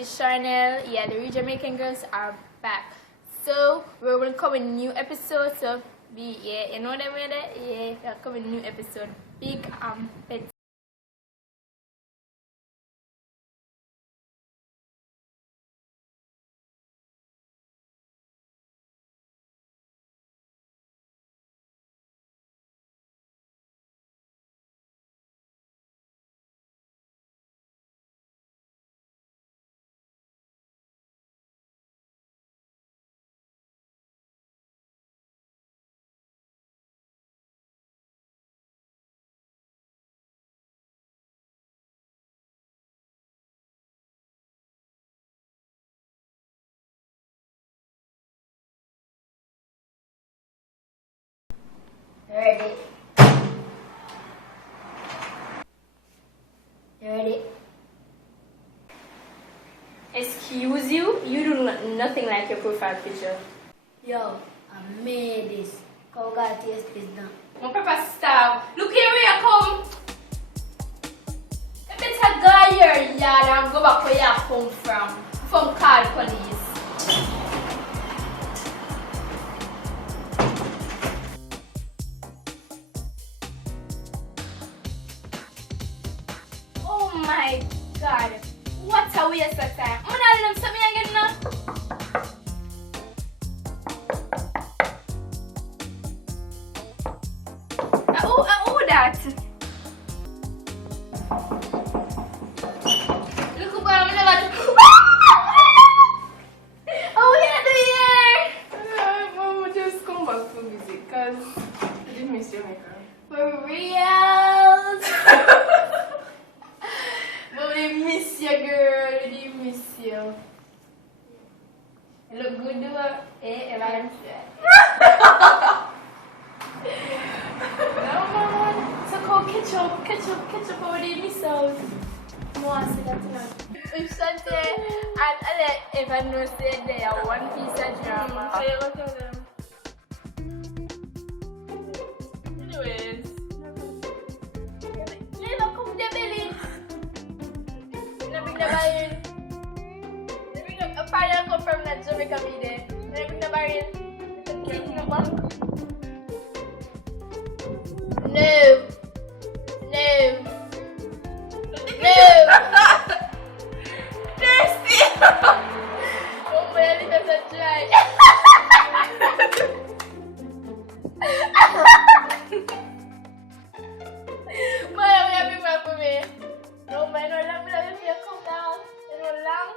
this channel. Yeah, the Real Jamaican Girls are back. So we're gonna come with new episodes. So you know them with it? Yeah, they're coming new episode. Big pet. Ready? You ready? Excuse you? You do nothing like your profile picture. Yo, I made this. Come got taste this now. My pepper stop. Look here where you come. You better go your yard and go back where you come from call police. Oh my god. What a waste of time. I'm not letting them set me again now. Oh, that. Look who I'm never. Oh, yeah, the year. Mom, just come back to visit because I did miss Jamaica. For real. But we miss you, girl. We miss you. You look good, do it. Everyone's no, man. So call catch up over the missiles. No, I see that tonight. If Shante and Ale ever know say they are one piece of drama. So you go tell them. Anyways. You don't come with the belly. You don't bring the barrel. You bring a father come from that Jamaica video. You don't bring the barrel. You take the bank. No. Tracey! Oh my God, it doesn't try. Maya, we have been back for me. No, man, no, let me come down. No, long.